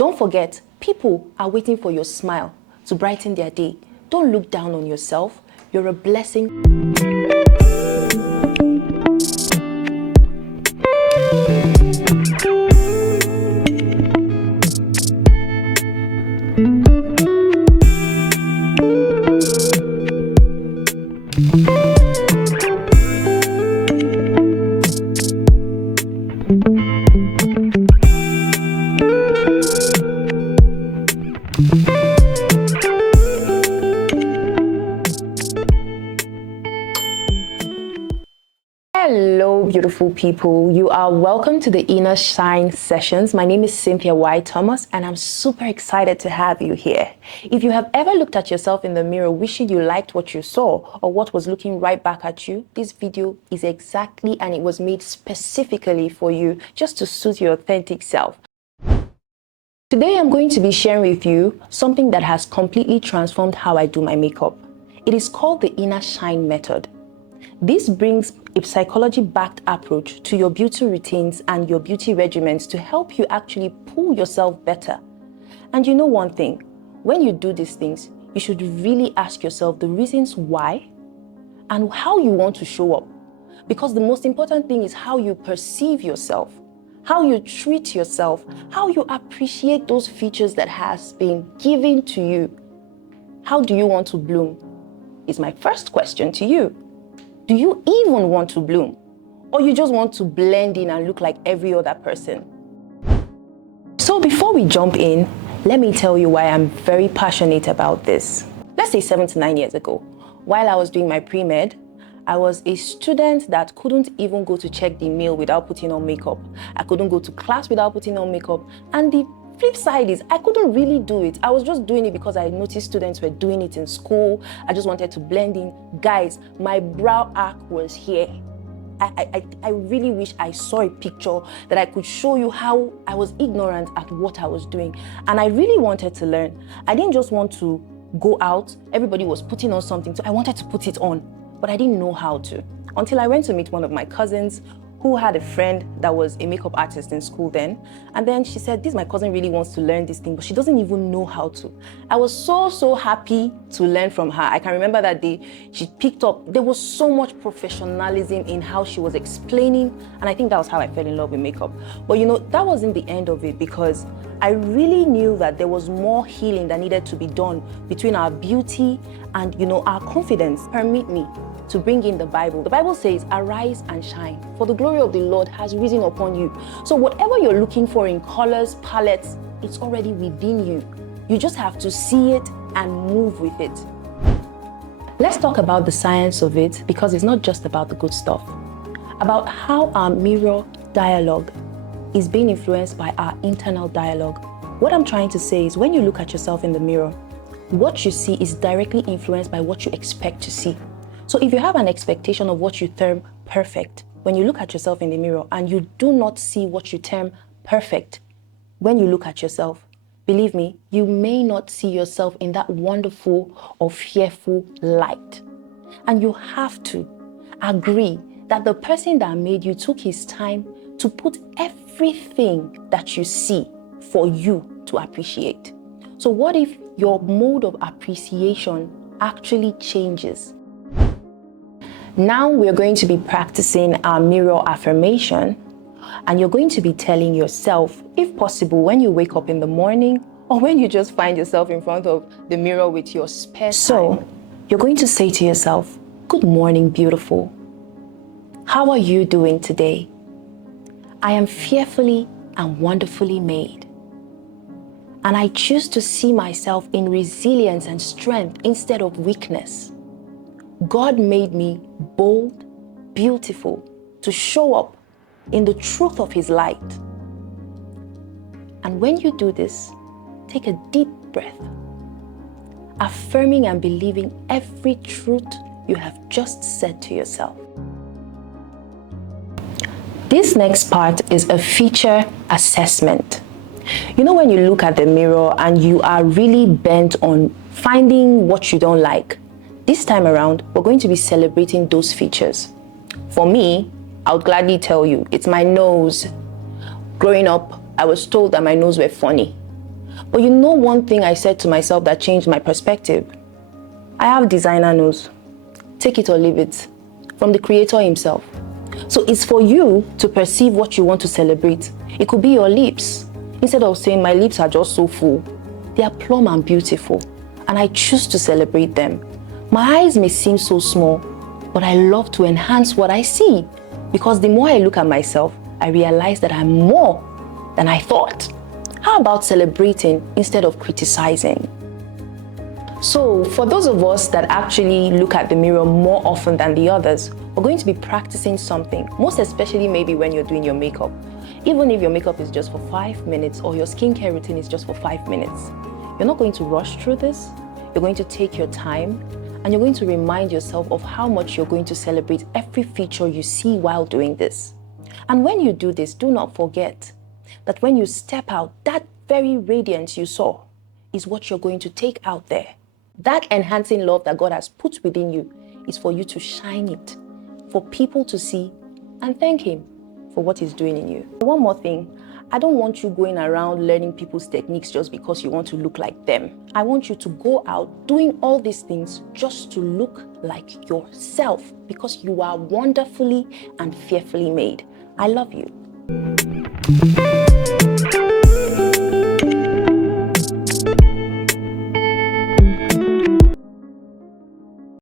Don't forget, people are waiting for your smile to brighten their day. Don't look down on yourself. You're a blessing. Hello, beautiful people. You are welcome to the Innershine sessions. My name is Cynthia Y. Thomas, and I'm super excited to have you here. If you have ever looked at yourself in the mirror wishing you liked what you saw or what was looking right back at you, this video is exactly, and it was made specifically for you, just to suit your authentic self. Today, I'm going to be sharing with you something that has completely transformed how I do my makeup. It is called the Innershine method. This brings a psychology-backed approach to your beauty routines and your beauty regimens to help you actually pull yourself better. And you know one thing, when you do these things, you should really ask yourself the reasons why and how you want to show up. Because the most important thing is how you perceive yourself, how you treat yourself, how you appreciate those features that has been given to you. How do you want to bloom? Is my first question to you. Do you even want to bloom? Or you just want to blend in and look like every other person? So before we jump in, let me tell you why I'm very passionate about this. Let's say 7 to 9 years ago, while I was doing my pre-med, I was a student that couldn't even go to check the mail without putting on makeup. I couldn't go to class without putting on makeup. And the flip side is I couldn't really do it. I was just doing it because I noticed students were doing it in school. I just wanted to blend in. Guys, my brow arc was here. I really wish I saw a picture that I could show you how I was ignorant at what I was doing. And I really wanted to learn. I didn't just want to go out. Everybody was putting on something, so I wanted to put it on, but I didn't know how to. Until I went to meet one of my cousins who had a friend that was a makeup artist in school then. And then she said, my cousin really wants to learn this thing, but she doesn't even know how to. I was so happy to learn from her. I can remember that day she picked up, there was so much professionalism in how she was explaining. And I think that was how I fell in love with makeup. But you know, that wasn't the end of it, because I really knew that there was more healing that needed to be done between our beauty and, you know, our confidence. Permit me to bring in the Bible. The Bible says, arise and shine, for the glory of the Lord has risen upon you. So whatever you're looking for in colors, palettes, it's already within you. You just have to see it and move with it. Let's talk about the science of it, because it's not just about the good stuff. About how our mirror dialogue is being influenced by our internal dialogue. What I'm trying to say is, when you look at yourself in the mirror, what you see is directly influenced by what you expect to see. So if you have an expectation of what you term perfect, when you look at yourself in the mirror and you do not see what you term perfect, when you look at yourself, believe me, you may not see yourself in that wonderful or fearful light. And you have to agree that the person that made you took his time to put everything that you see for you to appreciate. So what if your mode of appreciation actually changes? Now we're going to be practicing our mirror affirmation, and you're going to be telling yourself, if possible, when you wake up in the morning or when you just find yourself in front of the mirror with your spare time. So you're going to say to yourself, good morning, beautiful. How are you doing today? I am fearfully and wonderfully made. And I choose to see myself in resilience and strength instead of weakness. God made me bold, beautiful, to show up in the truth of His light. And when you do this, take a deep breath, affirming and believing every truth you have just said to yourself. This next part is a feature assessment. You know, when you look at the mirror and you are really bent on finding what you don't like, this time around, we're going to be celebrating those features. For me, I would gladly tell you, it's my nose. Growing up, I was told that my nose were funny. But you know one thing I said to myself that changed my perspective? I have designer nose. Take it or leave it. From the creator himself. So it's for you to perceive what you want to celebrate. It could be your lips. Instead of saying my lips are just so full, they are plump and beautiful, and I choose to celebrate them. My eyes may seem so small, but I love to enhance what I see, because the more I look at myself, I realize that I'm more than I thought. How about celebrating instead of criticizing? So for those of us that actually look at the mirror more often than the others, we're going to be practicing something, most especially maybe when you're doing your makeup. Even if your makeup is just for 5 minutes or your skincare routine is just for 5 minutes, you're not going to rush through this. You're going to take your time and you're going to remind yourself of how much you're going to celebrate every feature you see while doing this. And when you do this, do not forget that when you step out, that very radiance you saw is what you're going to take out there. That enhancing love that God has put within you is for you to shine it, for people to see and thank Him for what He's doing in you. One more thing, I don't want you going around learning people's techniques just because you want to look like them. I want you to go out doing all these things just to look like yourself, because you are wonderfully and fearfully made. I love you.